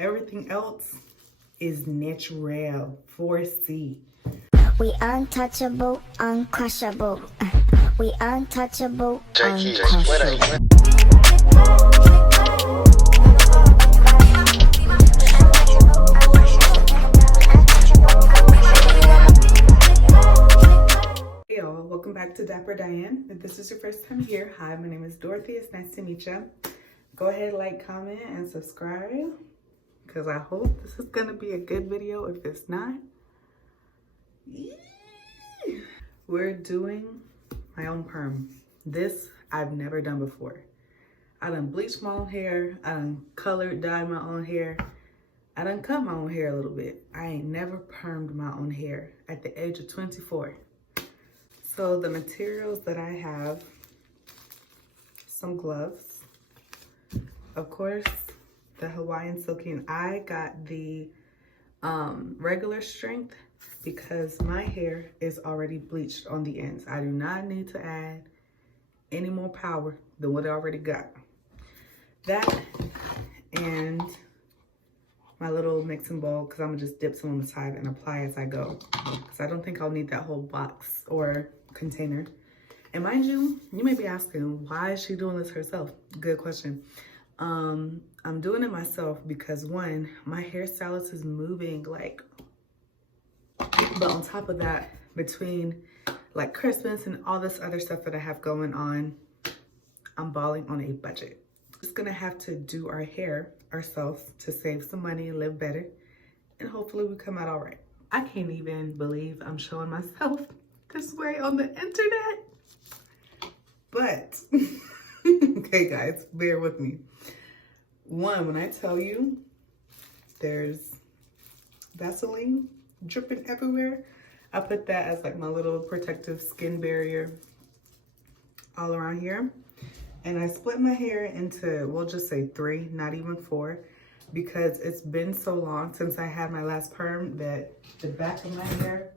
Everything else is natural. 4C. We untouchable, uncrushable. We untouchable, Jerky, uncrushable. Hey y'all, welcome back to Dapper Diane. If this is your first time here, hi, my name is Dorothy. It's nice to meet you. Go ahead, like, comment, and subscribe, because I hope this is gonna be a good video. If it's not, we're doing my own perm. This I've never done before. I done bleached my own hair. I done colored, dyed my own hair. I done cut my own hair a little bit. I ain't never permed my own hair at the age of 24. So the materials that I have, some gloves, of course, the Hawaiian Silky, and I got the regular strength because my hair is already bleached on the ends. I do not need to add any more power than what I already got. That and my little mixing bowl, because I'm gonna just dip some on the side and apply as I go, because I don't think I'll need that whole box or container. And mind you, you may be asking, why is she doing this herself? Good question. I'm doing it myself because one, my hairstylist is moving, like, but on top of that, between like Christmas and all this other stuff that I have going on, I'm balling on a budget. Just gonna have to do our hair ourselves to save some money and live better, and hopefully we come out all right. I can't even believe I'm showing myself this way on the internet, but okay guys, bear with me. One, when I tell you there's Vaseline dripping everywhere, I put that as like my little protective skin barrier all around here. And I split my hair into, we'll just say 3, not even 4, because it's been so long since I had my last perm that the back of my hair,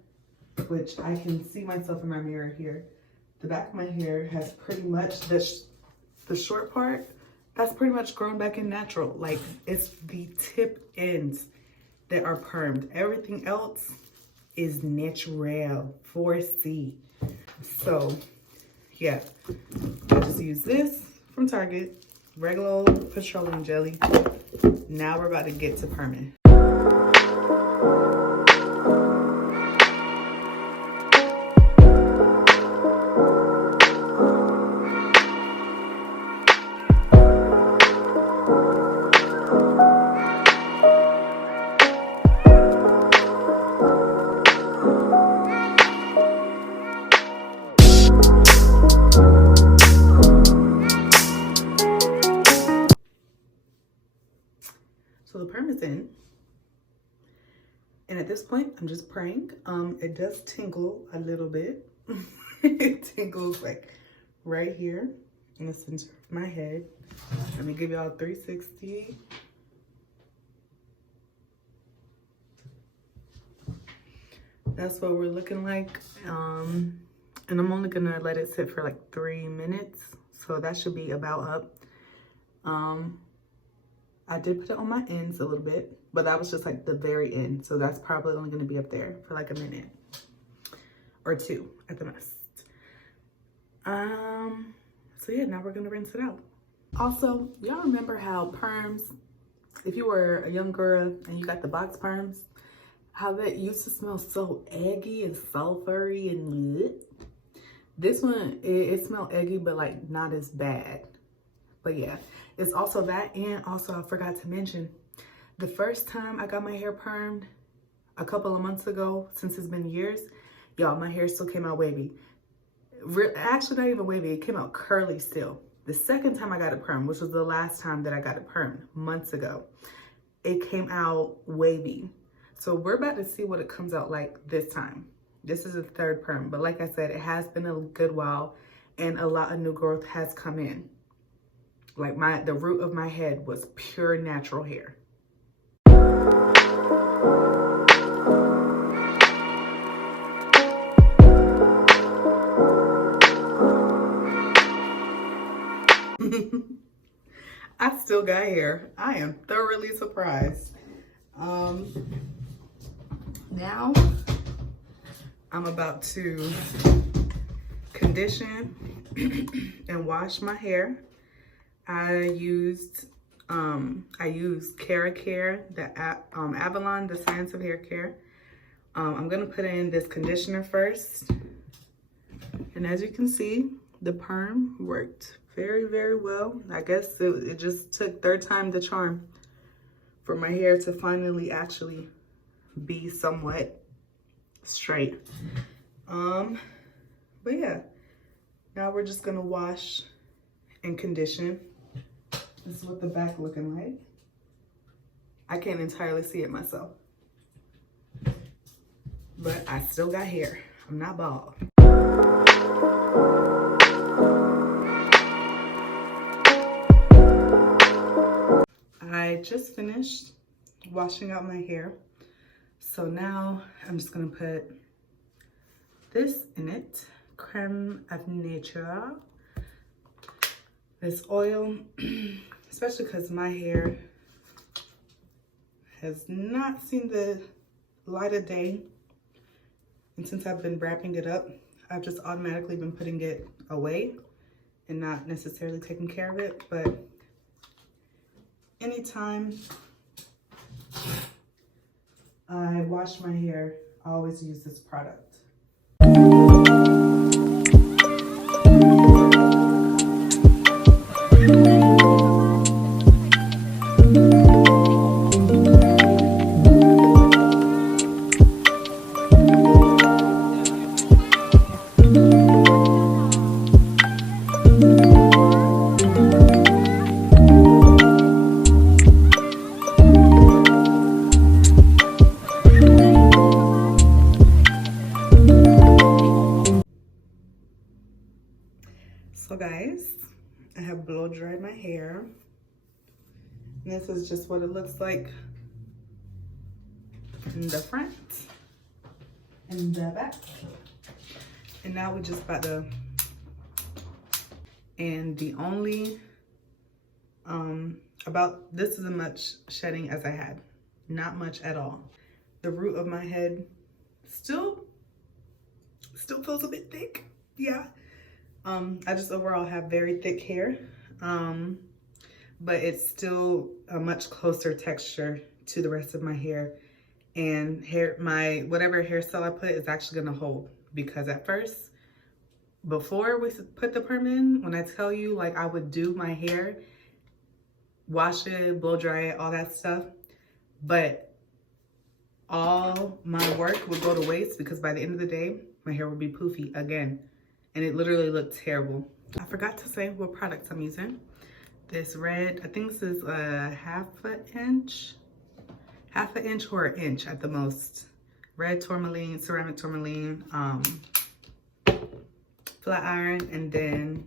which I can see myself in my mirror here, the back of my hair has pretty much, the short part, that's pretty much grown back in natural. Like, it's the tip ends that are permed. Everything else is natural, 4C. So yeah, I just use this from Target, regular old petroleum jelly. Now we're about to get to perming. So the perm is in, and at this point, I'm just praying. It does tingle a little bit. It tingles like right here in the center of my head. Let me give y'all a 360. That's what we're looking like. And I'm only gonna let it sit for like 3 minutes. So that should be about up. I did put it on my ends a little bit, but that was just like the very end. So that's probably only gonna be up there for like a minute or 2 at the most. So yeah, now we're gonna rinse it out. Also, y'all remember how perms, if you were a young girl and you got the box perms, how that used to smell so eggy and sulfury and bleh? This one, it smelled eggy, but like not as bad. But yeah, it's also that, and also I forgot to mention, the first time I got my hair permed a couple of months ago, since it's been years, y'all, my hair still came out wavy. Actually, not even wavy, it came out curly still. The second time I got it permed, which was the last time that I got it permed, months ago, it came out wavy. So we're about to see what it comes out like this time. This is the 3rd perm, but like I said, it has been a good while and a lot of new growth has come in. Like the root of my head was pure natural hair. I still got hair. I am thoroughly surprised. Now I'm about to condition and wash my hair. I used KeraCare, the Avalon, the Science of Hair Care. I'm gonna put in this conditioner first. And as you can see, the perm worked very, very well. I guess it just took third time the charm for my hair to finally actually be somewhat straight. But yeah, now we're just gonna wash and condition. This is what the back looking like. I can't entirely see it myself, but I still got hair. I'm not bald. I just finished washing out my hair. So now I'm just gonna put this in it, Creme of Nature. This oil, especially because my hair has not seen the light of day. And since I've been wrapping it up, I've just automatically been putting it away and not necessarily taking care of it. But anytime I wash my hair, I always use this product. So guys, I have blow dried my hair. And this is just what it looks like in the front and the back. And now we're just about to, and the only, this is as much shedding as I had. Not much at all. The root of my head still feels a bit thick, yeah. I just overall have very thick hair, but it's still a much closer texture to the rest of my hair. And whatever hairstyle I put is actually gonna hold, because at first, before we put the perm in, when I tell you, like, I would do my hair, wash it, blow dry it, all that stuff, but all my work would go to waste because by the end of the day, my hair would be poofy again. And it literally looked terrible. I forgot to say what products I'm using. This red, I think this is a half an inch or an inch at the most. Red tourmaline, ceramic tourmaline, flat iron, and then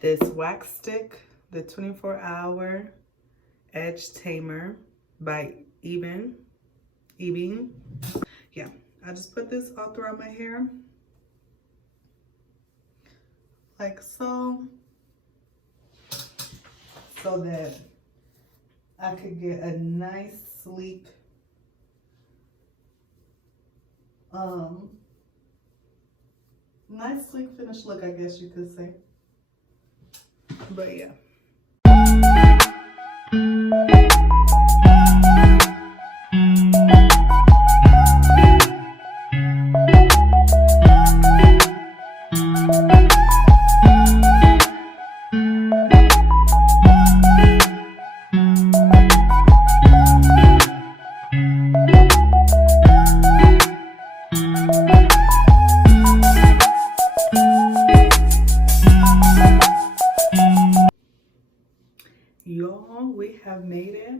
this wax stick, the 24-hour edge tamer by Ebin. Yeah, I just put this all throughout my hair. Like so that I could get a nice sleek finished look, I guess you could say. But yeah. Y'all, we have made it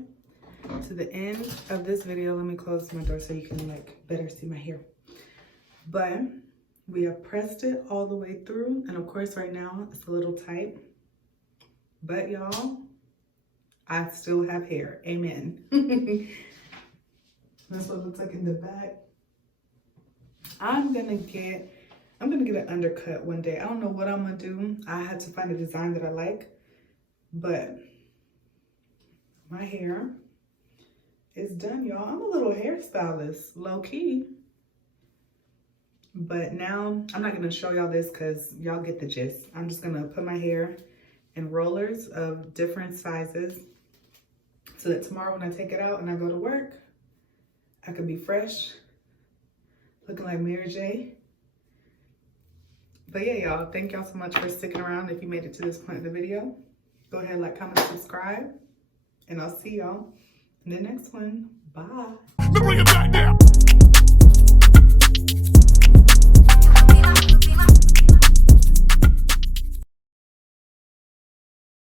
to the end of this video. Let me close my door so you can like better see my hair. But we have pressed it all the way through, and of course right now it's a little tight, but y'all, I still have hair. Amen. That's what it looks like in the back. I'm gonna get an undercut one day. I don't know what I'm gonna do. I had to find a design that I like, but my hair is done, y'all. I'm a little hairstylist, low key. But now I'm not gonna show y'all this because y'all get the gist. I'm just gonna put my hair in rollers of different sizes so that tomorrow when I take it out and I go to work, I could be fresh, looking like Mary J. But yeah, y'all, thank y'all so much for sticking around. If you made it to this point of the video, go ahead, like, comment, subscribe, and I'll see y'all in the next one. Bye. Bring it back now.